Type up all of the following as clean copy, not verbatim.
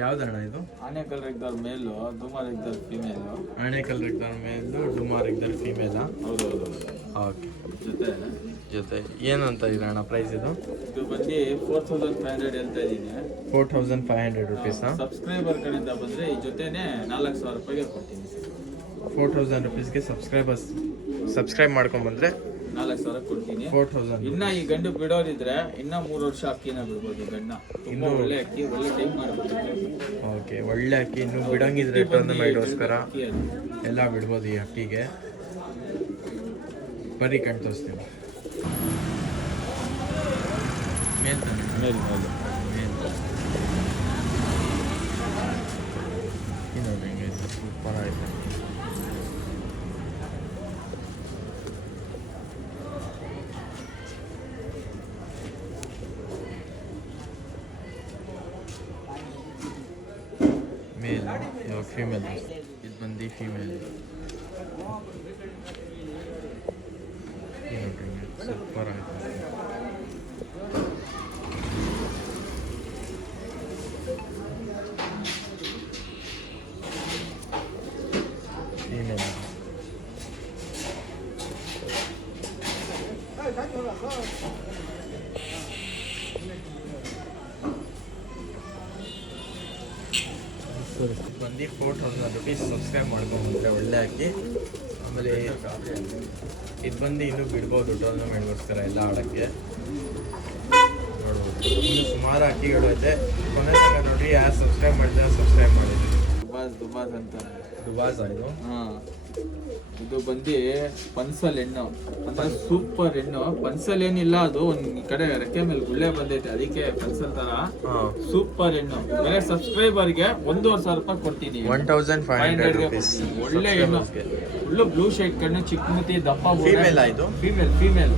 ಯಾವ್ದಣ್ಣ ಇದು? ಆನೇಕಲ್ ರೆಗ್ದಾರ್ ಮೇಲು, ಡುಮಾರ್ ರೆಗ್ದಾರ್ ಫೀಮೇಲು. ಆನೇಕಲ್ ರೆಗ್ದಾರ್ ಮೇಲು, ಡುಮಾರ್ ರೆಗ್ದಾರ್ ಫೀಮೇಲಾ? ಹೌದೌದು. ಓಕೆ. ಜೊತೆ ಏನಂತ ಇರೋಣ ಪ್ರೈಸ್ ಇದು? ಇದು ಬಂದು 4500 ಹೇಳ್ತಾ ಇದ್ದೀನಿ. 4500 ರುಪೀಸಾ? ಸಬ್ಸ್ಕ್ರೈಬರ್ ಕಡೆಯಿಂದ ಬಂದರೆ ಈ ಜೊತೆನೇ 4000 ರೂಪಾಯಿಗೆ ಕೊಡ್ತೀನಿ. 4000 ರುಪೀಸ್ಗೆ ಸಬ್ಸ್ಕ್ರೈಬ್ ಮಾಡ್ಕೊಂಡ್ಬಂದ್ರೆ 4000 ಕೊಡ್ತೀನಿ. 4000. ಇನ್ನ ಈ ಗಂಡು ಬಿಡೋರಿದ್ರೆ ಇನ್ನ 3 ವರ್ಷ ಅಕ್ಕಿನ ಬಿಡ್ಬೋದು. ಗಂಡ ತುಂಬಾ ಒಳ್ಳೆ ಅಕ್ಕಿ, ಒಳ್ಳೆ ಟೈಮ್ ಮಾಡ್ಬೋದು. ಓಕೆ, ಒಳ್ಳೆ ಅಕ್ಕಿ. ಇನ್ನು ಬಿಡಂಗಿದ್ರೆ ಟೂರ್ನಮೆಂಟ್ಗೋಸ್ಕರ ಎಲ್ಲ ಬಿಡ್ಬೋದು ಈ ಅಕ್ಕಿಗೆ. ಬರೀ ಕಣ್ ತೋರಿಸ್ತೀನಿ. ಮೇಲ್ ತಾನೆ? ಮೇಲ್ ನೋಡಿ, ಸೂಪರ್ ಆಯ್ತು. ಮೇಲ್ ಇವಾಗ ಫೀಮೇಲ್. ಇದು ಬಂದು ಫೀಮೇಲ್. ಸೂಪರ್ ಆಯ್ತು. ಫೀಮೇಲ್ ಬಂದು 4000 ರುಪೀಸ್ ಸಬ್ಸ್ಕ್ರೈಬ್ ಮಾಡ್ಕೊಂಡ್ಬಂದ್ರೆ ಒಳ್ಳೆ ಹಾಕಿ. ಆಮೇಲೆ ಇದು ಬಂದು ಇನ್ನೂ ಬಿಡ್ಬೋದು ಟೂರ್ನಮೆಂಟ್ಗೋಸ್ಕರ ಎಲ್ಲ ಆಡೋಕ್ಕೆ. ನೋಡ್ಬೋದು, ಇನ್ನು ಸುಮಾರು ಅಕ್ಕಿಗಳು ಐತೆ. ಕೊನೆ ತನಕ ನೋಡ್ರಿ. ಯಾರು ಸಬ್ಸ್ಕ್ರೈಬ್ ಮಾಡಿದ್ರೆ ಸಬ್ಸ್ಕ್ರೈಬ್ ಮಾಡಿದ್ವಿ. ದುಬಾಸ್ ಅಂತ. ದುಬಾಸ್ ಇದು. ಹಾಂ, ಇದು ಬಂದು ಪನ್ಸಲ್ ಹೆಣ್ಣು ಅಂದ್ರೆ ಸೂಪರ್ ಹೆಣ್ಣು. ಪನ್ಸಲ್ ಏನಿಲ್ಲ, ಅದು ಒಂದ್ ಕಡೆ ರೆಕ್ಕೆ ಮೇಲೆ ಗುಳ್ಳೆ ಬಂದೈತೆ, ಅದಕ್ಕೆ ಪನ್ಸಲ್ ತರ ಸೂಪರ್ ಹೆಣ್ಣು. ಬೇರೆ ಸಬ್ಸ್ಕ್ರೈಬರ್ಗೆ 1500 ರೂಪಾಯಿ ಕೊಡ್ತೀನಿ. 1500 ರುಪೀಸ್. ಒಳ್ಳೆ ಹೆಣ್ಣು, ಫುಲ್ಲು ಬ್ಲೂ ಶೇಡ್ ಕಣ್ಣು, ಚಿಕ್ಕಮತಿ ದಪ್ಪ. ಫೀಮೇಲ್ ಆಯ್ತು? ಫೀಮೇಲ್.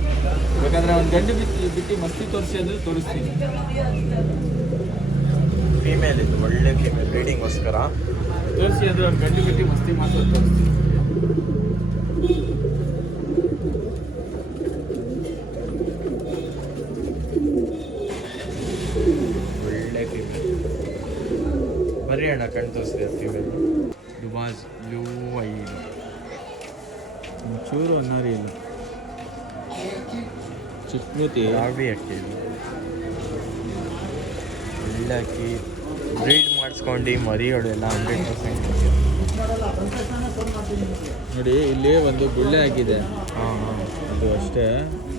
ಬೇಕಾದ್ರೆ ಒಂದು ಗಂಡು ಬಿಟ್ಟು ಮಸ್ತಿ ತೋರಿಸಿ ಅಂದ್ರೆ ತೋರಿಸ್ತೀನಿ. ಫೀಮೇಲ್ ಇದು, ಒಳ್ಳೆ ಫೀಮೇಲ್ ಬ್ರೀಡಿಂಗ್ಗೋಸ್ಕರ ತೋರಿಸಿ ಅಂದ್ರೆ ಒಂದು ಗಂಡು ಬಿಟ್ಟು ಮಸ್ತಿ ಮಾತ್ರ ತೋರಿಸ್ತೀನಿ. ಒಳ್ಳೆ ಫೀಮೇಲ್. ಬರೀ ಅಣ್ಣ ಕಣ್ ತೋರಿಸ್ತೀರ ಫೀಮೇಲ್. ದುಬಾಸ್ ಬ್ಲೂ ಐ. ಚೂರು ಅನ್ನರಿ ಇಲ್ಲ. ಚಿಕ್ಕಮತಿ ರಾವಿ ಅಕ್ಕಿ ಇದು. ಒಳ್ಳೆ ಅಕ್ಕಿ. ಬ್ರೀಡ್ ಮಾಡಿಸ್ಕೊಂಡು ಮರಿಗಳು ಎಲ್ಲ 100% ನೋಡಿ. ಇಲ್ಲಿ ಒಂದು ಗುಳ್ಳೆ ಆಗಿದೆ. ಹಾಂ, ಅದು ಅಷ್ಟೇ.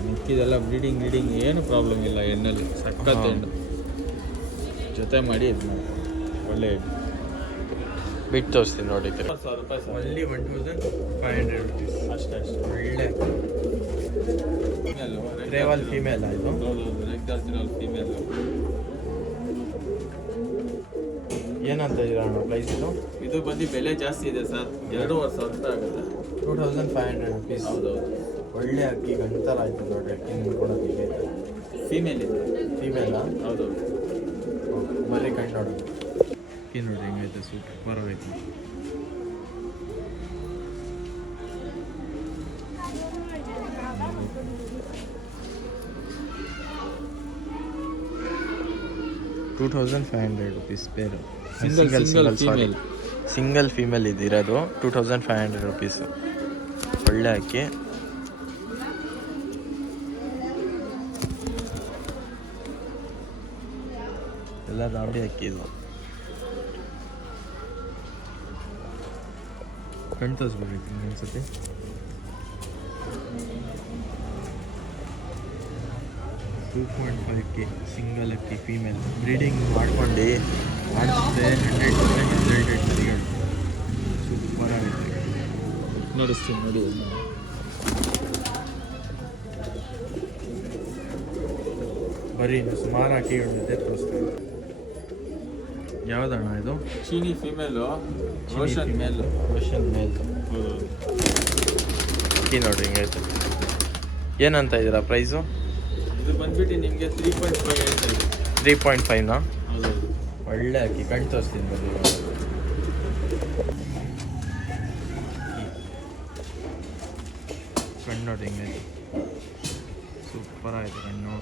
ಮಿಕ್ಕಿದೆಲ್ಲ ಬ್ರೀಡಿಂಗ್ ಏನು ಪ್ರಾಬ್ಲಮ್ ಇಲ್ಲ. ಹೆಣ್ಣಲ್ಲಿ ಸಖತ್ ಹೆಣ್ಣು. ಜೊತೆ ಮಾಡಿ ಇದು ಮಾಡಿ ಒಳ್ಳೆ ಬಿಟ್ಟು ತೋರಿಸ್ತೀನಿ ನೋಡಿ. 1000 ರೂಪಾಯಿ ಒನ್ಲಿ 1500 ರುಪೀಸ್ ಅಷ್ಟೇ. ಒಳ್ಳೆ ರೇವಲ್ ಫೀಮೇಲ್ ಆಯಿತು. ಫೀಮೇಲ್. ಏನಂತ ಇರೋಣ ಪ್ರೈಸ್ ಇದು? ಇದು ಬಂದು ಬೆಲೆ ಜಾಸ್ತಿ ಇದೆ ಸರ್. 2500 ರೂಪಾಯಿ ಆಗುತ್ತೆ. 2500 ರುಪೀಸ್. ಹೌದೌದು. ಒಳ್ಳೆ ಅಕ್ಕಿ ಗಂಟಲ ಆಯ್ತು ನೋಡ್ರಿ. ಅಕ್ಕಿ ನಿಂತ್ಕೊಳೋದಿದೆ. ಫೀಮೇಲ್ ಇದೆ. ಫೀಮೇಲಾ? ಹೌದೌದು. ಬರೀ ಕಣ್ಣು ನೋಡೋದು. ಅಕ್ಕಿ ನೋಡ್ರಿ ಹೆಂಗೈತೆ, ಸೂಪರ್ ಆಗೈತೆ. $2500 ರುಪೀಸ್ ಪೇರು. ಸಿಂಗಲ್ ಫೀಮೇಲ್ ಇದಿರೋದು. 2500 ರುಪೀಸ್. ಒಳ್ಳೆ ಅಕ್ಕಿ. ಎಲ್ಲ ರಾಡಿ ಅಕ್ಕಿ ಇದು. ಕಣ್ ತೋರಿಸ್ಬಿಡ್ಬೇಕು ಇನ್ನೊಂದ್ಸತಿ. $2.5K ಸಿಂಗಲ್ ಅಕ್ಕಿ ಫೀಮೇಲ್. ಬ್ರೀಡಿಂಗ್ ಮಾಡ್ಕೊಂಡು ಮಾಡಿಸಿದ್ರೆ 100% ರಿಸಲ್ಟೆಡ್ ಮರಿಗಳು. ಸೂಪರ್ ಆಗುತ್ತೆ. ನೋಡಿಸ್ತೀನಿ ನೋಡಿ. ಬರೀ ಇನ್ನು ಸುಮಾರು ಅಕ್ಕಿಗಳಿದೆ, ತೋರಿಸ್ತೀನಿ. ಯಾವುದಣ್ಣ ಇದು? ಚೀನಿ ಫೀಮೇಲು, ರೋಷನ್ ಮೇಲು. ರೋಷನ್ ಮೇಲ್. ಹೌದೌದು. ಅಕ್ಕಿ ನೋಡ್ರಿ ಹಿಂಗೈತೆ. ಏನಂತ ಇದ್ದೀರಾ ಪ್ರೈಸು? ಇದು ಬಂದ್ಬಿಟ್ಟು ನಿಮಗೆ 3.5 ಹೇಳ್ತಾ ಇದೆ. 3.5ನಾ? ಹೌದೌದು. ಒಳ್ಳೆ ಅಕ್ಕಿ. ಕಣ್ ತೋರಿಸ್ತೀನಿ ಬನ್ನಿ. ಕಣ್ಣು ನೋಡಿ ಹಿಂಗೈತೆ, ಸೂಪರ್ ಆಯಿತು ಕಣ್ಣು.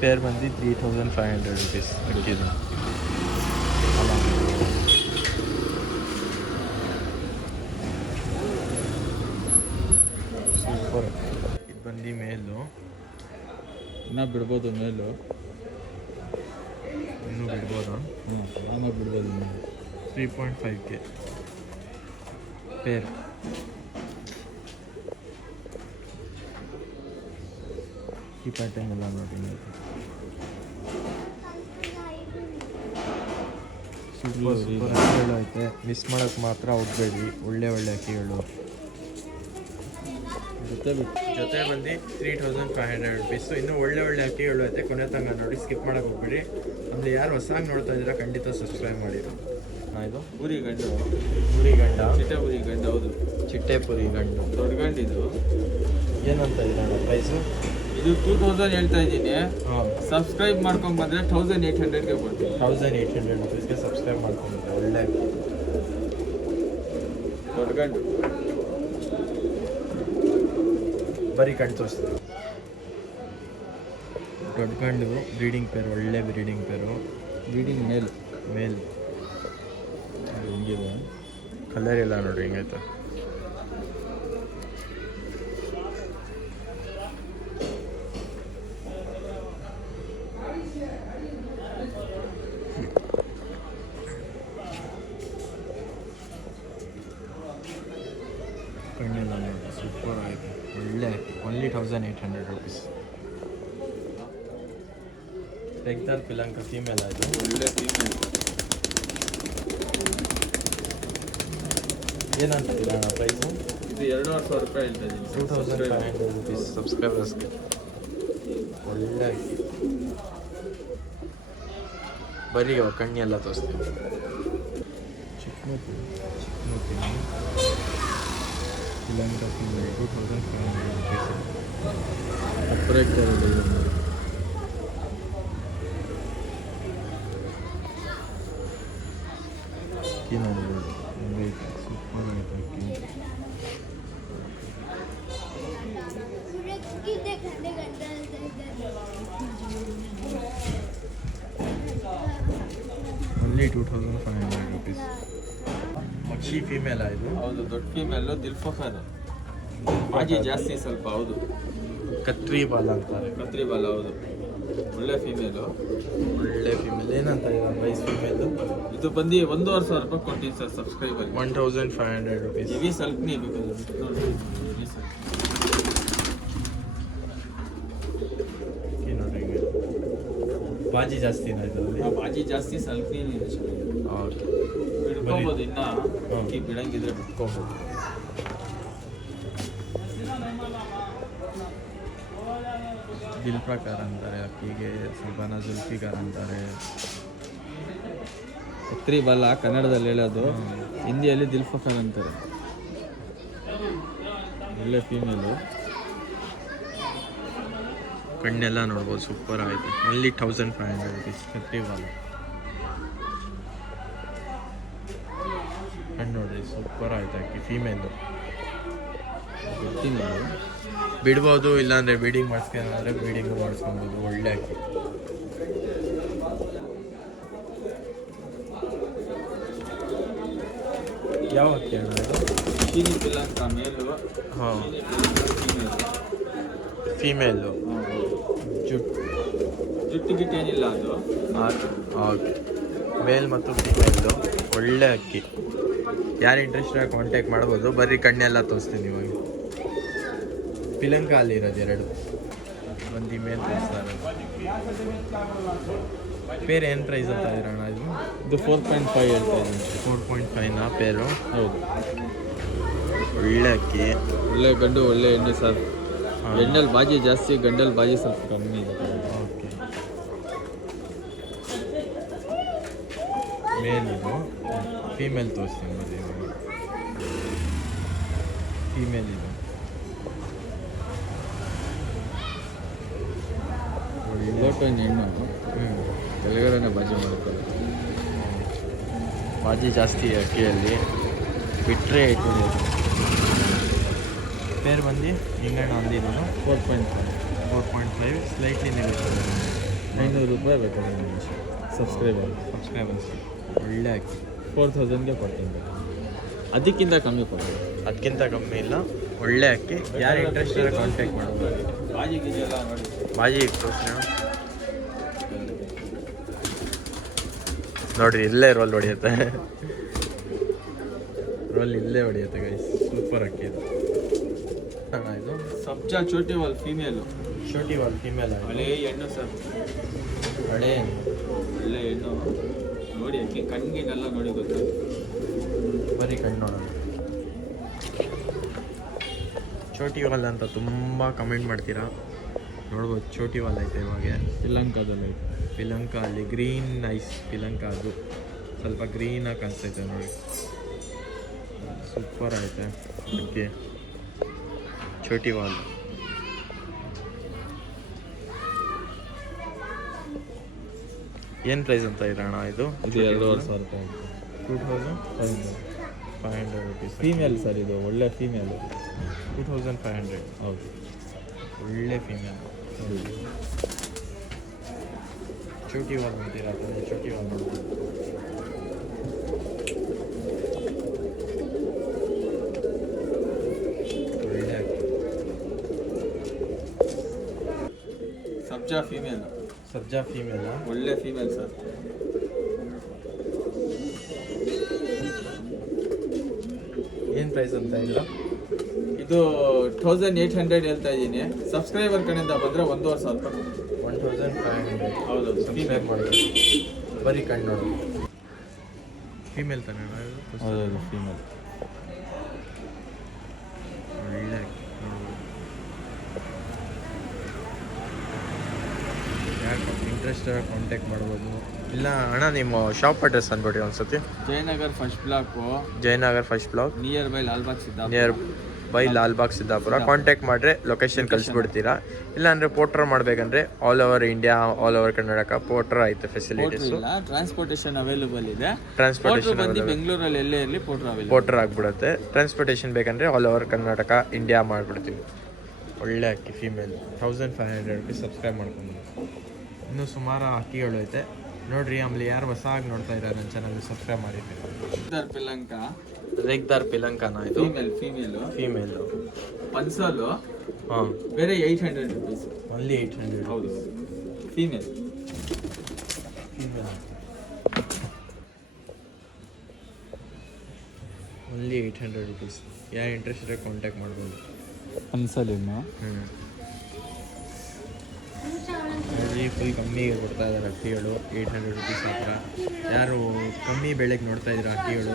ಪೇರ್ ಬಂದು 3500 ರುಪೀಸ್ ಅಕ್ಕಿದು. ಸೂಪರ್. ಇದು ಬಂದು ಮೇಲು, ಇನ್ನೂ ಬಿಡ್ಬೋದು ಮೇಲು, ಇನ್ನೂ ಬಿಡ್ಬೋದಾ? ಆರಾಮಾಗಿ ಬಿಡ್ಬೋದು ಮೇಲು. 3.5K peer. ಈ ಪ್ಯಾಟರ್ನ್ ಎಲ್ಲ ನೋಡಿ, ಸೂಪರ್ ಸೂಪರ್ ಅಕ್ಕಿಗಳು ಐತೆ. ಮಿಸ್ ಮಾಡೋಕ್ಕೆ ಮಾತ್ರ ಹೋಗಬೇಡಿ, ಒಳ್ಳೆ ಒಳ್ಳೆ ಅಕ್ಕಿಗಳು. ಜೊತೆ ಬಂದು 3500 ರುಪೀಸು. ಇನ್ನೂ ಒಳ್ಳೆ ಒಳ್ಳೆ ಅಕ್ಕಿಗಳು ಐತೆ, ಕೊನೆ ತನಕ ನೋಡಿ, ಸ್ಕಿಪ್ ಮಾಡೋಕೆ ಹೋಗ್ಬೇಡಿ. ಆಮೇಲೆ ಯಾರು ಹೊಸಾಗಿ ನೋಡ್ತಾ ಇದ್ದೀರಾ ಖಂಡಿತ ಸಬ್ಸ್ಕ್ರೈಬ್ ಮಾಡಿದ್ರು. ಇದು ಪುರಿ ಗಂಡು, ಪುರಿ ಗಂಡ, ಚಿಟ್ಟೆಪುರಿ ಗಂಡು. ಹೌದು, ಚಿಟ್ಟೆಪುರಿ ಗಂಡು. ದೊಡ್ಡ ಗಂಡು ಇದು. ಏನಂತ ಇದ್ದಾನೆ ಪ್ರೈಸು? ಇದು 2000 ಹೇಳ್ತಾ ಇದ್ದೀನಿ. ಹಾಂ, ಸಬ್ಸ್ಕ್ರೈಬ್ ಮಾಡ್ಕೊಂಡು ಬಂದರೆ 1800ಗೆ ಕೊಡ್ತೀನಿ. 1800 ರುಪೀಸ್ಗೆ ಸಬ್ಸ್ಕ್ರೈಬ್ ಮಾಡ್ಕೊಂಡಿದ್ದೆ. ಒಳ್ಳೆ ದೊಡ್ಡ ಗಂಡು. ಬರೀ ಕಣ್ಣು ತೋರಿಸ್ತೀವಿ. ದೊಡ್ಡ ಗಂಡು ಬ್ರೀಡಿಂಗ್ ಪೇರು, ಒಳ್ಳೆ ಬ್ರೀಡಿಂಗ್ ಪೇರು. ಬ್ರೀಡಿಂಗ್ ಮೇಲ್ ಹಿಂಗಿದೆ, ಕಲರ್ ಎಲ್ಲ ನೋಡ್ರಿ ಹಿಂಗೈತೆ. ಕಣ್ಣೆಲ್ಲ ನೋಡಿ ಸೂಪರ್ ಆಯಿತು, ಒಳ್ಳೆ ಓನ್ಲಿ 1800 ರುಪೀಸ್. ತೆಗ್ದಾರ್ ಪಿಲಂಕ ಫೀಮೇಲ್ ಆಯಿತು, ಒಳ್ಳೆ ಫೀಮೇಲ್. ಏನಂತ ಅಣ್ಣ ಪ್ರೈಸು? ಇದು 2500 ರೂಪಾಯಿ ಹೇಳ್ತಾ ಇದ್ದೀನಿ. 2500 ರುಪೀಸ್ ಸಬ್ಸ್ಕ್ರೈಬರ್ಸ್ಗೆ. ಒಳ್ಳೆ ಬರೀ ಕಣ್ಣಿ ಎಲ್ಲ ತೋರಿಸ್ತೀವಿ. ಚಿಕ್ಕಮೂತಿ ಪಿಲಂಕ ಫೀಮೇಲ್ 2500 ರುಪೀಸ್. ಅಪ್ರಾಕ್ಟರ್ ಅಕ್ಕಿ ನೋಡ್ಬೋದು, ಸೂಪರ್ ಆಯಿತು ಅಕ್ಕಿ. Only 2500 rupees. ಮಕ್ಷಿ ಫೀಮೇಲ್ ಆಯಿತು. ಹೌದು, ದೊಡ್ಡ ಫೀಮೇಲು. ದಿಲ್ಫಖರ್ ಬಾಜಿ ಜಾಸ್ತಿ ಸ್ವಲ್ಪ. ಹೌದು, ಕತ್ರಿ ಬಾಲ ಅಂತಾರೆ. ಕತ್ರಿ ಬಾಲ. ಹೌದು, ಒಳ್ಳೆ ಫೀಮೇಲು. ಒಳ್ಳೆ ಫೀಮೇಲ್. ಏನಂತ ಇದೆ ಪ್ರೈಸ್ ಫೀಮೇಲ್ದು? ಇದು ಬಂದು 1500 ರೂಪಾಯಿ ಕೊಡ್ತೀನಿ ಸರ್ ಸಬ್ಸ್ಕ್ರೈಬರ್. 1500 ರುಪೀಸ್. ಹೆವಿ ಸಲ್ಕ್ನಿ ಬೇಕಾದ್ರೆ ನೋಡಿ. ಹೆವಿ ಸಲ್ಕ್. ನೋಡ್ರಿ ಹಿಂಗೆ ಬಾಜಿ ಜಾಸ್ತಿನ ಇದರಲ್ಲಿ? ಬಾಜಿ ಜಾಸ್ತಿ, ಸಲ್ಕ್ನಿ ಇದೆ. ಹೌದು, ಬಿಡ್ಕೋಬೋದು. ಇನ್ನ ಅಕ್ಕಿ ಬಿಡಂಗಿದ್ರೆ ಬಿಟ್ಕೋಬೋದು. ದಿಲ್ ಪ್ರಕಾರ ಅಂತಾರೆ ಅಕ್ಕಿಗೆ, ಸಲ್ಬಾನ ಜುಲ್ಫಿಕಾರ್ ಅಂತಾರೆ. ಕತ್ರಿ ಬಾಲ ಕನ್ನಡದಲ್ಲಿ ಹೇಳೋದು, ಹಿಂದಿಯಲ್ಲಿ ದಿಲ್ಫಖರ್ ಅಂತಾರೆ. ಒಳ್ಳೆ ಫೀಮೇಲು. ಕಣ್ಣೆಲ್ಲ ನೋಡ್ಬೋದು, ಸೂಪರ್ ಆಯಿತು. ಓನ್ಲಿ 1500 ರುಪೀಸ್ ಕತ್ರಿ ಬಾಲ. ಕಣ್ಣು ನೋಡ್ರಿ ಸೂಪರ್ ಆಯ್ತು ಅಕ್ಕಿ ಫೀಮೇಲು. ಫೀಮೇಲು ಬಿಡ್ಬೋದು, ಇಲ್ಲಾಂದರೆ ಬೀಡಿಂಗ್ ಮಾಡಿಸ್ಕೊಂಡ್ರೆ ಬೀಡಿಂಗು ಮಾಡಿಸ್ಕೊಬೋದು. ಒಳ್ಳೆ ಅಕ್ಕಿ. ಯಾವ ಅಕ್ಕಿ ಅಣ್ಣ ಇದು? ಚೀನಿ ಪಿಲಂಕ ಮೇಲು. ಹಾಂ, ಫೀಮೇಲು. ಫೀಮೇಲು. ಜುಟ್ಟು ಗಿಟ್ಟು ಏನಿಲ್ಲ ಅದು. ಓಕೆ, ಮೇಲ್ ಮತ್ತು ಫೀಮೇಲ್ದು ಒಳ್ಳೆ ಅಕ್ಕಿ. ಯಾರು ಇಂಟ್ರೆಸ್ಟ್ ಆಗಿ ಕಾಂಟ್ಯಾಕ್ಟ್ ಮಾಡ್ಬೋದು. ಬರ್ರಿ ಕಣ್ಣೆಲ್ಲ ತೋರಿಸ್ತೀನಿ ಇವಾಗ. ಪಿಲಂಕ ಅಲ್ಲಿರೋದು ಎರಡು ಒಂದು ಮೇಲ್ ತೋರಿಸ್ತಾ ಇರೋದು. ಪೇರ್ ಏನು ಪ್ರೈಸ್ ಅಂತ ಇರೋಣ ಇದು? ಇದು 4.5 ಹೇಳ್ತಾ ಇದ್ದೀನಿ. 4.5ನಾ ಪೇರು? ಹೌದು, ಒಳ್ಳೆ ಅಕ್ಕಿ. ಒಳ್ಳೆ ಗಂಡು, ಒಳ್ಳೆ ಎಣ್ಣೆ ಸರ್. ಎಣ್ಣೆಲಿ ಬಾಜಿ ಜಾಸ್ತಿ, ಗಂಡಲ್ಲಿ ಬಾಜಿ ಸ್ವಲ್ಪ ಕಮ್ಮಿ ಇದೆ. ಓಕೆ, ಮೇಲ್ ಇದು. ಫೀಮೇಲ್ ತೋರಿಸ್ತೀನಿ ಬರ್ರಿ ಇವಾಗ. ಫೀಮೇಲ್ ಇದು. ಲೋಟನ್ ಹೆಣ್ಣು. ಕೆಳಗಡೆ ಬಾಜಿ ಮಾಡ್ತಾರೆ. ಬಾಜಿ ಜಾಸ್ತಿ ಅಕ್ಕಿಯಲ್ಲಿ ಬಿಟ್ಟರೆ ಇಟ್ಬಿಡೋದು. ಪೇರ್ ಬಂದು ಹಿಂಗಣ್ಣ ಅಂದಿದ್ದು 4.5. 4.5 ಸ್ಲೈಟ್ಲಿ ನೆಗೋಷಿಯಬಲ್. 500 ರೂಪಾಯಿ ಬೇಕಾದ್ರೆ ಸಬ್ಸ್ಕ್ರೈಬರ್ಸ್ ಒಳ್ಳೆ ಅಕ್ಕಿ 4000ಗೆ ಕೊಡ್ತೀನಿ ಬೇಕಾದ್ರೆ. ಅದಕ್ಕಿಂತ ಕಮ್ಮಿ ಕೊಡ್ತೀನಿ. ಅದಕ್ಕಿಂತ ಕಮ್ಮಿ ಇಲ್ಲ, ಒಳ್ಳೆ ಅಕ್ಕಿ. ಯಾರು ಇಂಟ್ರೆಸ್ಟ್ ಇರೋ ಕಾಂಟ್ಯಾಕ್ಟ್ ಮಾಡ್ಬೋದು. ಬಾಜಿ ಗಿಜೆಲ್ಲ ನೋಡಿ, ಬಾಜಿ ಇತ್ತು ನೋಡ್ರಿ, ಇಲ್ಲೇ ರೋಲ್ ಹೊಡಿಯುತ್ತೆ. ರೋಲ್ ಇಲ್ಲೇ ಹೊಡಿಯುತ್ತೆ ಗೈಸ್. ಸೂಪರ್ ಅಕ್ಕಿ ಇದು. ಇದು ಸಬ್ಜಾ ಚೋಟಿವಾಲ್ ಫೀಮೇಲು. ಚೋಟಿವಾಲ್ ಫೀಮೇಲ್. ಹಳೆ ಹೆಣ್ಣು ಸರ್, ಹಳೆ ಒಳ್ಳೆ ಹೆಣ್ಣು. ನೋಡಿ ಅಕ್ಕಿ ಕಣ್ಗಿನೆಲ್ಲ ನೋಡಿ ಗೊತ್ತು. ಬರೀ ಕಣ್ಣು ನೋಡೋಣ. ಚೋಟಿವಾಲ್ ಅಂತ ತುಂಬ ಕಮೆಂಟ್ ಮಾಡ್ತೀರಾ, ನೋಡ್ಬೋದು. ಚೋಟಿವಾಲ್ ಐತೆ ಇವಾಗ ಶ್ರೀಲಂಕಾದಲ್ಲಿ. ಪಿಲಂಕ ಅಲ್ಲಿ ಗ್ರೀನ್ ಐಸ್ ಪಿಲಂಕ, ಅದು ಸ್ವಲ್ಪ ಗ್ರೀನಾಗಿ ಕಾಣಿಸ್ತೈತೆ ನೋಡಿ. ಸೂಪರ್ ಐತೆ ಅಕ್ಕಿ ಚೋಟಿವಾಲ್. ಏನು ಪ್ರೈಸ್ ಅಂತ ಇರೋಣ ಇದು? ಇದು 2500 ರೂಪಾಯಿ. 2500 ರುಪೀಸ್. ಫೀಮೇಲ್ ಸರ್, ಇದು ಒಳ್ಳೆ ಫೀಮೇಲ್. 2500. ಹೌದು, ಒಳ್ಳೆ ಫೀಮೇಲ್. ಚೋಟಿವಾಲ್ ಅಂತೀರಾ, ಚೋಟಿವಾಲ್ ನೋಡ್ಬೋದು. ಒಳ್ಳೆ ಅಕ್ಕಿ. ಸಬ್ಜಾ ಫೀಮೇಲ್. ಸಬ್ಜಾ ಫೀಮೇಲ್. ಒಳ್ಳೆ ಫೀಮೇಲ್ ಸರ್. ಏನು ಪ್ರೈಸ್ ಅಂತ ಇಲ್ಲ? ಇದು 1800 ಹೇಳ್ತಾ ಇದ್ದೀನಿ. ಸಬ್ಸ್ಕ್ರೈಬರ್ ಕಡೆಯಿಂದ ಬಂದರೆ 1500 ರೂಪಾಯಿ. 1500. ಹೌದು, ಸಬ್ಸ್ಕ್ರೈಬ್ ಮಾಡಿ. ಬರೀ ಕಣ್ಣು ನೋಡು. ಫೀಮೇಲ್ ತಾನೇ? ಹೌದೌದು, ಫೀಮೇಲ್. ಒಳ್ಳೆ ಯಾಕೆ ಇಂಟ್ರೆಸ್ಟ್ ಕಾಂಟ್ಯಾಕ್ಟ್ ಮಾಡ್ಬೋದು. ಇಲ್ಲ ಅಣ್ಣ, ನಿಮ್ಮ ಶಾಪ್ ಅಡ್ರೆಸ್ ಅಂದ್ಬಿಡಿ ಒಂದ್ಸತಿ. Jayanagar first block, Jayanagar first block, near by Lalbagh Siddapura. Near by Lalbagh Siddapura. Contact ಮಾಡಿದ್ರೆ ಲೊಕೇಶನ್ ಕಳಿಸ್ಬಿಡ್ತೀರಾ. ಇಲ್ಲಾಂದರೆ ಪೋಟ್ರ್ ಮಾಡಬೇಕಂದ್ರೆ all over India, all over Karnataka ಪೋಟ್ರ್ ಐತೆ ಫೆಸಿಲಿಟೀಸು. ಟ್ರಾನ್ಸ್ಪೋರ್ಟೇಷನ್ ಅವೈಲೇಬಲ್ ಇದೆ. ಟ್ರಾನ್ಸ್ಪೋರ್ಟೇಷನ್ ಬಂದು ಬೆಂಗಳೂರಲ್ಲಿ ಎಲ್ಲೇ ಇರಲಿ ಪೋಟ್ರ್ ಅವೈಲೇಬಲ್. ಪೋಟ್ರ್ ಆಗಿಬಿಡುತ್ತೆ. ಟ್ರಾನ್ಸ್ಪೋರ್ಟೇಷನ್ ಬೇಕಂದರೆ ಆಲ್ ಓವರ್ ಕರ್ನಾಟಕ, ಇಂಡಿಯಾ ಮಾಡಿಬಿಡ್ತೀವಿ. ಒಳ್ಳೆ ಅಕ್ಕಿ ಫೀಮೇಲ್. 1500 ರುಪೀಸ್. ಸಬ್ಸ್ಕ್ರೈಬ್ ಮಾಡ್ಕೊಂಡು. ಇನ್ನೂ ಸುಮಾರು ಅಕ್ಕಿಗಳು ಐತೆ ನೋಡ್ರಿ. ಆಮೇಲೆ ಯಾರು ಹೊಸಾಗಿ ನೋಡ್ತಾ ಇದ್ದಾರೆ ನನ್ನ ಚಾನಲ್, ಸಬ್ಸ್ಕ್ರೈಬ್ ಮಾಡಿದ್ದೀವಿ. ಪಿಲಂಕ, ರೇಗ್ದಾರ್ ಪಿಲಂಕನ ಇದು? ಫೀಮೇಲು. ಫೀಮೇಲು. ಪನ್ಸಲು ಹಾಂ, ಬೇರೆ 800 ರೂಪೀಸ್. ಓನ್ಲಿ 800. ಹೌದು, ಫೀಮೇಲ್. Female only 800 rupees. ಯಾರು ಇಂಟ್ರೆಸ್ಟ್ ಇದ್ರೆ ಕಾಂಟ್ಯಾಕ್ಟ್ ಮಾಡ್ಬೋದು. ಪನ್ಸಲೇನು? ನೋಡಿ, ಫುಲ್ ಕಮ್ಮಿಗೆ ಕೊಡ್ತಾ ಇದ್ದಾರೆ ಅಕ್ಕಿಗಳು. 800 ರುಪೀಸ್ ಹತ್ರ. ಯಾರು ಕಮ್ಮಿ ಬೆಳೆಗೆ ನೋಡ್ತಾ ಇದ್ದಾರೆ ಅಕ್ಕಿಗಳು,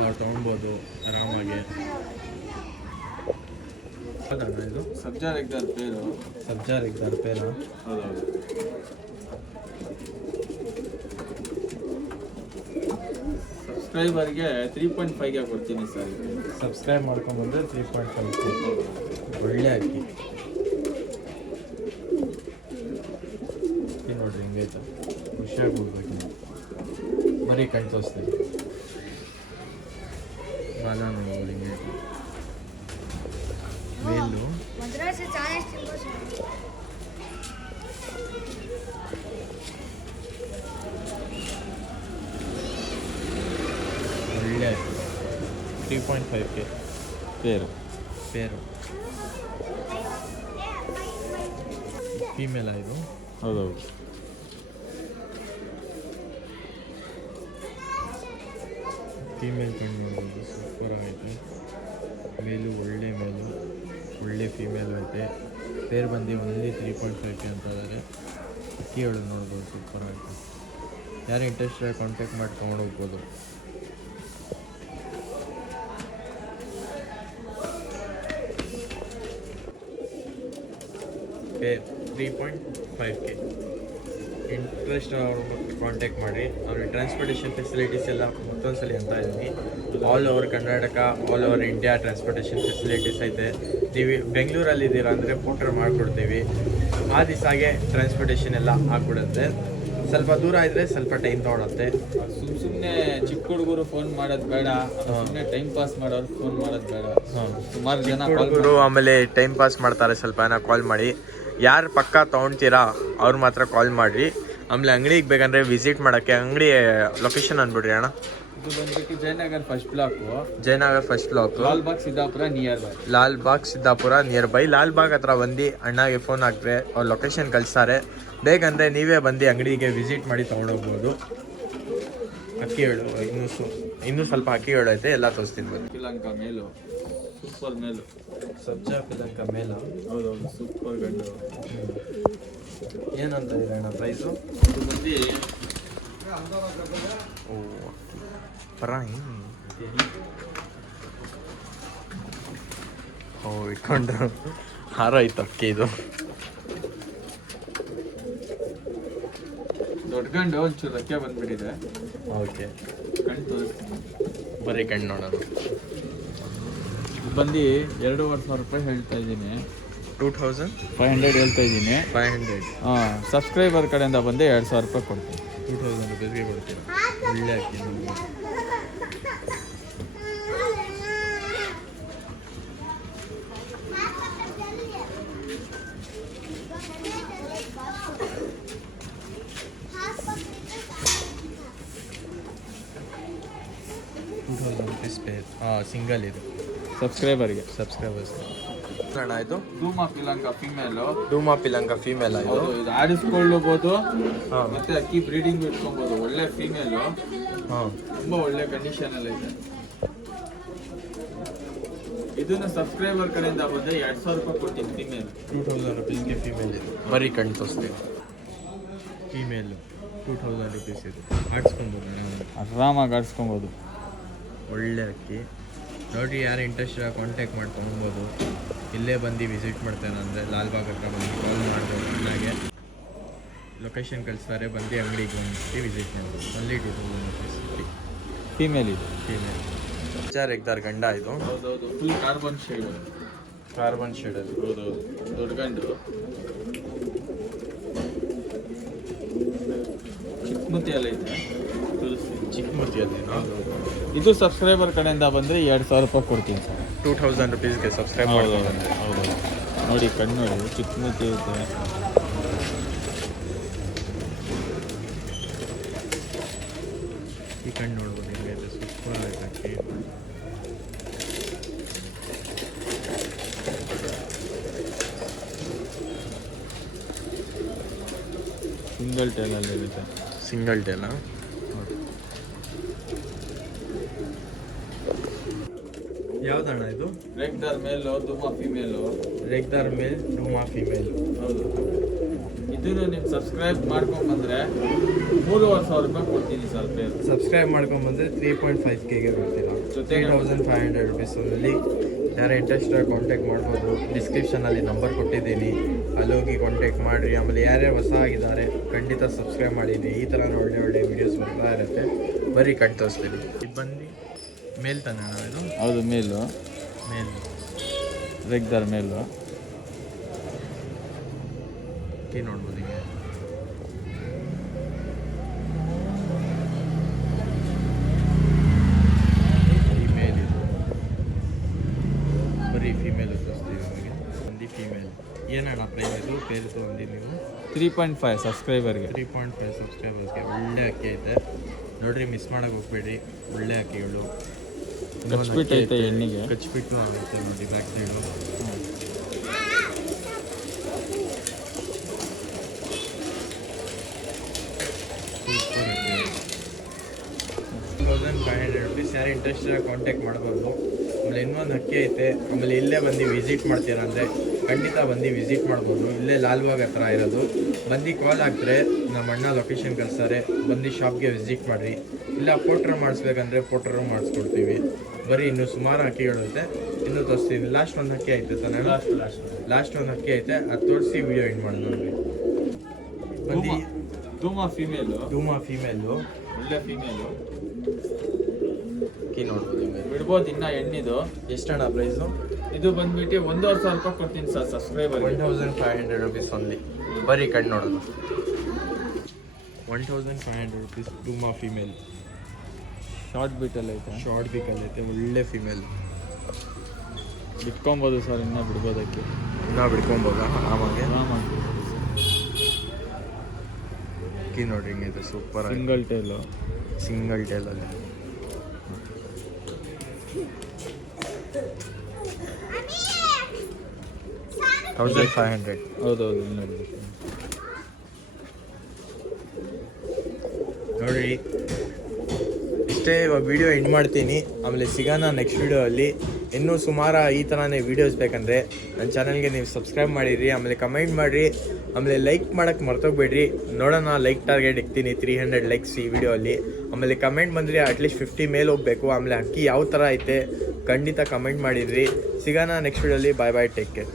ಅವ್ರು ತೊಗೊಳ್ಬೋದು ಆರಾಮಾಗಿ. ಹೌದಣ್ಣ ಇದು? ಸಬ್ಜಾ ರೆಗ್ದಾರ್ ಪೇರು. ಸಬ್ಜಾ ರೆಗ್ದಾರ್ ಪೇರಾ? ಹೌದೌದು. ಸಬ್ಸ್ಕ್ರೈಬರ್ಗೆ 3.5ಗೆ ಕೊಡ್ತೀನಿ ಸರ್. ಸಬ್ಸ್ಕ್ರೈಬ್ ಮಾಡ್ಕೊಂಬಂದ್ರೆ 3.5. ಒಳ್ಳೆ ಅಕ್ಕಿ ನೋಡ್ರಿ, ಹಿಂಗೈತೆ. ಖುಷಿಯಾಗಿ ಹೋಗ್ಬೇಕು. ಬರೀ ಕಣ್ ತೋರಿಸ್ತೀವಿ. ಬಾಲ ನೋಡ್ಬೋದು, ಹಿಂಗೈತೆ. ಮೇಲು ಒಳ್ಳೆ ಅಕ್ಕಿ. 3.5K ಪೇರು. ಫೀಮೇಲ ಇದು? ಹೌದೌದು. ಫೀಮೇಲ್ ಕಣ್ಣು ನೋಡ್ಬೋದು, ಸೂಪರ್ ಆಗೈತೆ. ಮೇಲು ಒಳ್ಳೆ ಮೇಲು, ಒಳ್ಳೆ ಫೀಮೇಲ್ ಐತೆ. ಪೇರ್ ಬಂದು ಓನ್ಲಿ 3.5K ಅಂತ ಇದ್ದಾರೆ. ಅಕ್ಕಿಗಳು ನೋಡ್ಬೋದು, ಸೂಪರ್ ಆಯಿತು. ಯಾರು ಇಂಟ್ರೆಸ್ಟ್ ಕಾಂಟ್ಯಾಕ್ಟ್ ಮಾಡಿ ತೊಗೊಂಡು ಹೋಗ್ಬೋದು. Pay 3.5K. ಇಂಟ್ರೆಸ್ಟ್ ಅವ್ರು ಕಾಂಟ್ಯಾಕ್ಟ್ ಮಾಡಿ. ಅವ್ರಿಗೆ ಟ್ರಾನ್ಸ್ಪೋರ್ಟೇಷನ್ ಫೆಸಿಲಿಟೀಸ್ ಎಲ್ಲ ಮತ್ತೊಂದ್ಸಲ ಅಂತ ಇದ್ದೀನಿ. All over Karnataka, all over India transportation facilities ಐತೆ. ನೀವು ಬೆಂಗಳೂರಲ್ಲಿ ಇದ್ದೀರಾ ಅಂದರೆ ಪೋಟ್ರ್ ಮಾಡಿಕೊಡ್ತೀವಿ. ಆ ದಿವಸಾಗೆ ಟ್ರಾನ್ಸ್ಪೋರ್ಟೇಷನ್ ಎಲ್ಲ ಆಗ್ಬಿಡುತ್ತೆ. ಸ್ವಲ್ಪ ದೂರ ಇದ್ದರೆ ಸ್ವಲ್ಪ ಟೈಮ್ ತೊಗೊಳುತ್ತೆ. ಸುಮ್ಮನೆ ಚಿಕ್ಕ ಹುಡುಗರು ಫೋನ್ ಮಾಡೋದು ಬೇಡ, ಸುಮ್ಮನೆ ಟೈಮ್ ಪಾಸ್ ಮಾಡೋರು ಫೋನ್ ಮಾಡೋದು ಬೇಡ. ಸುಮಾರು ಜನ ಹುಡುಗರು ಆಮೇಲೆ ಟೈಮ್ ಪಾಸ್ ಮಾಡ್ತಾರೆ, ಸ್ವಲ್ಪ ಜನ ಕಾಲ್ ಮಾಡಿ. ಯಾರು ಪಕ್ಕ ತೊಗೊಳ್ತೀರಾ ಅವ್ರು ಮಾತ್ರ ಕಾಲ್ ಮಾಡಿರಿ. ಆಮೇಲೆ ಅಂಗಡಿಗೆ ಬೇಕಂದ್ರೆ ವಿಸಿಟ್ ಮಾಡೋಕ್ಕೆ ಅಂಗಡಿ ಲೊಕೇಶನ್ ಅಂದ್ಬಿಡ್ರಿ ಅಣ್ಣ. ಇದು ಬಂದ್ಬಿಟ್ಟು Jayanagar first block, Jayanagar first block, Lalbagh Siddapura near by. Lalbagh Siddapura near by. Lalbagh ಹತ್ರ ಬಂದು ಅಣ್ಣಗೆ ಫೋನ್ ಹಾಕಿದ್ರೆ ಅವ್ರು ಲೊಕೇಶನ್ ಕಳಿಸ್ತಾರೆ. ಬೇಕಂದರೆ ನೀವೇ ಬಂದು ಅಂಗಡಿಗೆ ವಿಸಿಟ್ ಮಾಡಿ ತೊಗೊಂಡೋಗ್ಬೋದು. ಅಕ್ಕಿ ಹೇಳು, ಇನ್ನೂ ಸ್ವಲ್ಪ ಅಕ್ಕಿ ಹೇಳು ಐತೆ, ಎಲ್ಲ ತೋರಿಸ್ತೀನಿ ಬನ್ನಿ. ಪಿಲಂಕ ಮೇಲು, ಸೂಪರ್ ಮೇಲು. ಸಬ್ಜಾ ಪಿಲಂಕ ಮೇಲ. ಹೌದೌದು, ಸೂಪರ್ ಗಂಡು. ಏನಂತ ಇದೆ ಅಣ್ಣ ಪ್ರೈಸು? ಇದು ಬಂದು ಓ ಪರಾಯಿ. ಓ ಇಟ್ಕೊಂಡ್ರು ಹಾರಾಯ್ತು ಅಕ್ಕಿ. ಇದು ದೊಡ್ಡ ಗಂಡು, ಒಂಚೂರು ರೆಕ್ಕೆ ಬಂದ್ಬಿಟ್ಟಿದೆ. ಓಕೆ, ಕಣ್ಣು ತೋರಿಸ್ತೀನಿ, ಬರೀ ಕಣ್ಣು ನೋಡೋಣ. ಬಂದು 2,500 ರೂಪಾಯಿ ಹೇಳ್ತಾ ಇದ್ದೀನಿ. 2500 ಹೇಳ್ತಾ ಇದ್ದೀನಿ. 500. ಹಾಂ, ಸಬ್ಸ್ಕ್ರೈಬರ್ ಕಡೆಯಿಂದ ಬಂದು 2,000 ರೂಪಾಯಿ ಕೊಡ್ತೀನಿ. 2000 ರೂಪಾಯಿಗೆ ಕೊಡ್ತೀನಿ. ಒಳ್ಳೆ ಅಕ್ಕಿ ನಮಗೆ. ₹2000 ಪೇರ್. ಸಿಂಗಲ್ ಇದು ಸಬ್ಸ್ಕ್ರೈಬರ್ಗೆ. ಸಬ್ಸ್ಕ್ರೈಬರ್ಸ್ ಅಣ್ಣ. ಇದು ಧೂಮಾ ಪಿಲಂಕ ಫಿಮೇಲು. ಡೂಮಾ ಪಿಲಂಕ ಫೀಮೇಲ್ ಇದು. ಹೌದು, ಇದು ಆಡಿಸ್ಕೊಳ್ಳಬಹುದು. ಹಾಂ ಮತ್ತೆ ಅಕ್ಕಿ ಬ್ರೀಡಿಂಗ್ ಇಟ್ಕೊಬೋದು. ಒಳ್ಳೆ ಫೀಮೇಲು, ಹಾಂ. ತುಂಬಾ ಒಳ್ಳೆ ಕಂಡೀಷನ್ ಅಲ್ಲಿ ಇದೆ. ಇದನ್ನ ಸಬ್ಸ್ಕ್ರೈಬರ್ ಕಡೆಯಿಂದ ಬಂದು 2,000 ರೂಪಾಯಿ ಕೊಡ್ತೀನಿ. ಫೀಮೇಲ್ 2000 ರೂಪೀಸ್ಗೆ ಫೀಮೇಲ್ ಇದು. ಬರೀ ಕಣ್ಣು ತೋರಿಸ್ತೀವಿ. ಫೀಮೇಲು 2000 ರೂಪೀಸ್ ಇದು. ಆಡಿಸ್ಕೊಬೋದು ನಾವು, ಆರಾಮಾಗಿ ಆಡಿಸ್ಕೊಬೋದು. ಒಳ್ಳೆ ಅಕ್ಕಿ ನೋಡಿ. ಯಾರು ಇಂಟ್ರೆಸ್ಟ್ ಕಾಂಟ್ಯಾಕ್ಟ್ ಮಾಡಿ ತೊಗೊಬೋದು. ಇಲ್ಲೇ ಬಂದು ವಿಸಿಟ್ ಮಾಡ್ತೇನೆ ಅಂದರೆ ಲಾಲ್ಬಾಗ್ ಹತ್ರ ಬಂದು ಕಾಲ್ ಮಾಡ್ಬೋದು. ಚೆನ್ನಾಗೆ ಲೊಕೇಶನ್ ಕಳಿಸ್ತಾರೆ, ಬಂದು ಅಂಗಡಿಗೆ ಬಂದು ವಿಸಿಟ್ ಮಾಡ್ಬೋದು. ಅಲ್ಲಿ 2000 ರೂಪೀಸ್ ಫೀಮೇಲ್ ಇದು. ಫೀಮೇಲ್ ಎಕ್ದಾರ್ ಗಂಡ ಇದು. ಹೌದೌದು, ಫುಲ್ ಕಾರ್ಬನ್ ಶೇಡ್. ಕಾರ್ಬನ್ ಶೇಡಲ್ಲಿ. ಹೌದೌದು, ದೊಡ್ಡ ಗಂಡು. ಚಿಕ್ಕಮುತ್ತಿ ಎಲ್ಲ ಇದೆ, ತೋರಿಸ್ತೀನಿ. ಚಿಕ್ಕಮುತ್ತಿಯಲ್ಲಿ. ಇದು ಸಬ್ಸ್ಕ್ರೈಬರ್ ಕಡೆಯಿಂದ ಬಂದರೆ 2,000 ರೂಪಾಯಿ ಕೊಡ್ತೀನಿ ಸರ್. 2000 ರೂಪೀಸ್ಗೆ ಸಬ್ಸ್ಕ್ರೈಬ್ ಹೌದು ಮಾಡ್ಬೋದು. ಹೌದು, ನೋಡಿ ಕಣ್ಣು ನೋಡಿ, ಚಿಕ್ಕಮುತ್ತಿ ಇದೆ. ಈ ಕಣ್ಣು ನೋಡ್ಬೋದು, ಹಿಂಗೈತೆ ಸೂಪರ್ ಆಯ್ತು ಅಕ್ಕಿ. ಸಿಂಗಲ್ ಟೇಲಲ್ಲಿ ಇರುತ್ತೆ. ಸಿಂಗಲ್ ಟೇಲ. ಯಾವ್ದಣ್ಣ ಇದು? ರೆಗ್ದಾರ್ ಮೇಲು, ಧೂಮಾ ಫಿಮೇಲು. ರೆಗ್ದಾರ್ ಮೇಲ್, ಡೂಮಾ ಫಿಮೇಲ್. ಹೌದು, ಇದನ್ನು ನೀವು ಸಬ್ಸ್ಕ್ರೈಬ್ ಮಾಡ್ಕೊಂಡ್ಬಂದ್ರೆ 3,500 ರೂಪಾಯಿ ಕೊಡ್ತೀನಿ ಸರ್. ಪೇರ್ ಸಬ್ಸ್ಕ್ರೈಬ್ ಮಾಡ್ಕೊಂಬಂದ್ರೆ 3.5Kಗೆ ಬರ್ತೀರಾ. 3,500 ರೂಪೀಸಲ್ಲಿ ಯಾರು ಇಂಟ್ರೆಸ್ಟ್ ಕಾಂಟ್ಯಾಕ್ಟ್ ಮಾಡ್ಬೋದು. ಡಿಸ್ಕ್ರಿಪ್ಷನಲ್ಲಿ ನಂಬರ್ ಕೊಟ್ಟಿದ್ದೀನಿ, ಅಲ್ಲಿ ಹೋಗಿ ಕಾಂಟ್ಯಾಕ್ಟ್ ಮಾಡಿರಿ. ಆಮೇಲೆ ಯಾರ್ಯಾರು ಹೊಸ ಆಗಿದ್ದಾರೆ ಖಂಡಿತ ಸಬ್ಸ್ಕ್ರೈಬ್ ಮಾಡಿದ್ದೀನಿ. ಈ ಥರ ಒಳ್ಳೆ ಒಳ್ಳೆ ವೀಡಿಯೋಸ್ ಬರ್ತಾ ಇರುತ್ತೆ. ಬರೀ ಕಟ್ ತೋರಿಸ್ತೀನಿ. ಇದು ಬಂದು ಮೇಲ್ ತಾನೆ ಇದು? ಹೌದು, ಮೇಲು. ಮೇಲ್ ರೆಗ್ದಾರ್ ಮೇಲು. ಕೀ ನೋಡ್ಬೋದು ಹಿಂಗೆ. ಫಿಮೇಲ್ ಇದು. ಬರೀ ಫಿಮೇಲ್ ತೋರಿಸ್ತೀವಿ ನಮಗೆ. ಒಂದು ಫಿಮೇಲ್. ಏನಣ್ಣ ಪ್ರೈಸ್ ಇದು? ಪೇರಿತು ಒಂದು ನೀವು 3.5 ಸಬ್ಸ್ಕ್ರೈಬರ್ಗೆ. 3.5 ಸಬ್ಸ್ಕ್ರೈಬರ್ಸ್ಗೆ. ಒಳ್ಳೆ ಅಕ್ಕಿ ಐತೆ ನೋಡ್ರಿ, ಮಿಸ್ ಮಾಡೋಕೆ ಹೋಗ್ಬೇಡಿ. ಒಳ್ಳೆ ಅಕ್ಕಿಗಳು. ಕಚ್ಬಿಟ್ಟು ಐತೆ ಎಣ್ಣಿಗೆ. ಕಚ್ಬಿಟ್ಟು ಆಗುತ್ತೆ ನೋಡಿ ಬ್ಯಾಕ್ ಸೈಡು. ಸೂಪರ್ ಐತೆ. 2,500 ರೂಪೀಸ್. ಯಾರು ಇಂಟ್ರೆಸ್ಟ್ ಕಾಂಟ್ಯಾಕ್ಟ್ ಮಾಡ್ಬೋದು. ಆಮೇಲೆ ಇನ್ನೊಂದು ಅಕ್ಕಿ ಐತೆ. ಆಮೇಲೆ ಇಲ್ಲೇ ಬಂದು ವಿಸಿಟ್ ಮಾಡ್ತೀರಾ ಅಂದರೆ ಖಂಡಿತ ಬಂದು ವಿಸಿಟ್ ಮಾಡ್ಬೋದು. ಇಲ್ಲೇ ಲಾಲ್ಬಾಗ್ ಹತ್ರ ಇರೋದು. ಬಂದು ಕಾಲ್ ಹಾಕ್ತಾರೆ, ನಮ್ಮ ಅಣ್ಣ ಲೊಕೇಶನ್ ಕಳಿಸ್ತಾರೆ. ಬಂದು ಶಾಪ್ಗೆ ವಿಸಿಟ್ ಮಾಡಿರಿ. ಇಲ್ಲ ಪೋಟ್ರ್ ಮಾಡಿಸ್ಬೇಕಂದ್ರೆ ಪೋಟ್ರು ಮಾಡಿಸ್ಕೊಡ್ತೀವಿ. ಬರೀ ಇನ್ನೂ ಸುಮಾರು ಅಕ್ಕಿಗಳಿರುತ್ತೆ, ಇನ್ನೂ ತೋರಿಸ್ತೀನಿ. ಲಾಸ್ಟ್ ಒಂದು ಅಕ್ಕಿ ಐತೆ ತಾನೆ? ಲಾಸ್ಟ್ ಒಂದು ಅಕ್ಕಿ ಐತೆ, ಅದು ತೋರಿಸಿ ವಿಡಿಯೋ ಎಂಡ್ ಮಾಡೋದು ನೋಡಿ. ಬಂದು ಧೂಮಾ ಫಿಮೇಲು. ಡೂಮಾ ಫೀಮೇಲು. ಒಳ್ಳೆ ಫಿಮೇಲು. ಅಕ್ಕಿ ನೋಡ್ಬೋದು. ಬಿಡ್ಬೋದು ಇನ್ನ ಎಣ್ಣಿದು. ಎಷ್ಟಣ್ಣ ಪ್ರೈಸು? ಇದು ಬಂದ್ಬಿಟ್ಟು 1,500 ರೂಪಾಯಿ ಕೊಡ್ತೀನಿ ಸರ್ ಸಬ್ಸ್ಕ್ರೈಬರ್. 1,500 rupees only. ಬರೀ ಕಣ್ಣು ನೋಡೋದು. 1,500 ರೂಪೀಸ್ ಡೂಮಾ ಫೀಮೇಲ್. ಶಾರ್ಟ್ ಬೀಟಲ್ಲಿ ಐತೆ. ಶಾರ್ಟ್ ಬೀಕಲ್ಲಿ ಐತೆ. ಒಳ್ಳೆ ಫೀಮೇಲ್. ಬಿಟ್ಕೊಬೋದು ಸರ್, ಇನ್ನೂ ಬಿಡ್ಬೋದಕ್ಕೆ. ಇನ್ನೂ ಬಿಡ್ಕೊಬೋದಾ ಆರಾಮಾಗೆ? ಆರಾಮಾಗಿ. ಹಕ್ಕಿ ನೋಡ್ರಿ ಹಿಂಗಿದೆ ಸೂಪರ್ ಆಗಿ ಸಿಂಗಲ್ ಟೇಲು. ಸಿಂಗಲ್ ಟೇಲಲ್ಲಿ. $1500. ಹೌದೌದು ನೋಡ್ರಿ ಇಷ್ಟೇ ಇವಾಗ ವಿಡಿಯೋ ಎಂಡ್ ಮಾಡ್ತೀನಿ. ಆಮೇಲೆ ಸಿಗೋಣ ನೆಕ್ಸ್ಟ್ ವಿಡಿಯೋಲ್ಲಿ. ಇನ್ನೂ ಸುಮಾರು ಈ ಥರನೇ ವೀಡಿಯೋಸ್ ಬೇಕಂದರೆ ನನ್ನ ಚಾನಲ್ಗೆ ನೀವು ಸಬ್ಸ್ಕ್ರೈಬ್ ಮಾಡಿರಿ, ಆಮೇಲೆ ಕಮೆಂಟ್ ಮಾಡಿರಿ, ಆಮೇಲೆ ಲೈಕ್ ಮಾಡೋಕ್ಕೆ ಮರ್ತೋಗ್ಬೇಡ್ರಿ. ನೋಡೋಣ ಲೈಕ್ ಟಾರ್ಗೆಟ್ ಇಕ್ತೀನಿ 300 ಲೈಕ್ಸ್ ಈ ವಿಡಿಯೋಲ್ಲಿ. ಆಮೇಲೆ ಕಮೆಂಟ್ ಬಂದರೆ ಅಟ್ಲೀಸ್ಟ್ 50 ಮೇಲೆ ಹೋಗಬೇಕು. ಆಮೇಲೆ ಅಕ್ಕಿ ಯಾವ ಥರ ಐತೆ ಖಂಡಿತ ಕಮೆಂಟ್ ಮಾಡಿದ್ರಿ. ಸಿಗೋಣ ನೆಕ್ಸ್ಟ್ ವಿಡಿಯೋಲ್ಲಿ. ಬಾಯ್ ಬಾಯ್, ಟೇಕ್ ಕೇರ್.